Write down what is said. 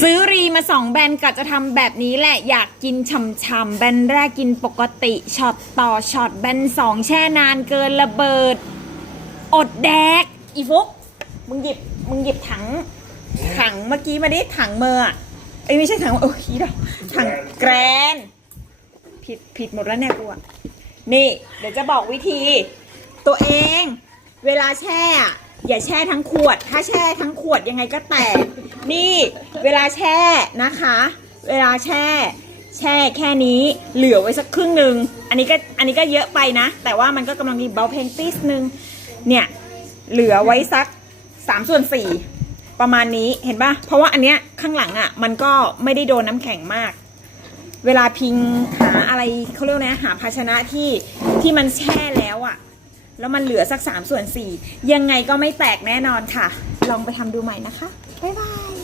ซื้อรีมาสองแบรนด์กะจะทำแบบนี้แหละอยากกินฉ่ำๆแบรนด์แรกกินปกติช็อตต่อช็อตแบรนด์สองแช่นานเกินระเบิด อดแดก อีฟุกมึงหยิบมึงหยิบถัง ถังเมื่อกี้มาดิถังเมอร์อะเอ้ยไม่ใช่ถังโอ้ยอีดอกถังแกรนผิดผิดหมดแล้วเนี่ยกูอะนี่ เดี๋ยวจะบอกวิธี ตัวเอง เวลาแช่อะอย่าแช่ทั้งขวด ถ้าแช่ทั้งขวดยังไงก็แตก นี่ เวลาแช่นะคะ เวลาแช่ แช่แค่นี้เหลือไว้สักครึ่งหนึ่งอันนี้ก็อันนี้ก็เยอะไปนะ แต่ว่ามันก็กำลังมีเบลเพนติสนึงเนี่ยเหลือไว้สักสามส่วนสี่ประมาณนี้เห็นปะเพราะว่าอันเนี้ยข้างหลังอะ่ะมันก็ไม่ได้โดนน้ำแข็งมาก เวลาพิงหาอะไรเขาเรียกว่าไงหาภาชนะที่ที่มันแช่แล้วอะ่ะ แล้วมันเหลือสักสามส่วนสี่ยังไงก็ไม่แตกแน่นอนค่ะ ลองไปทำดูใหม่นะคะ บ๊ายบาย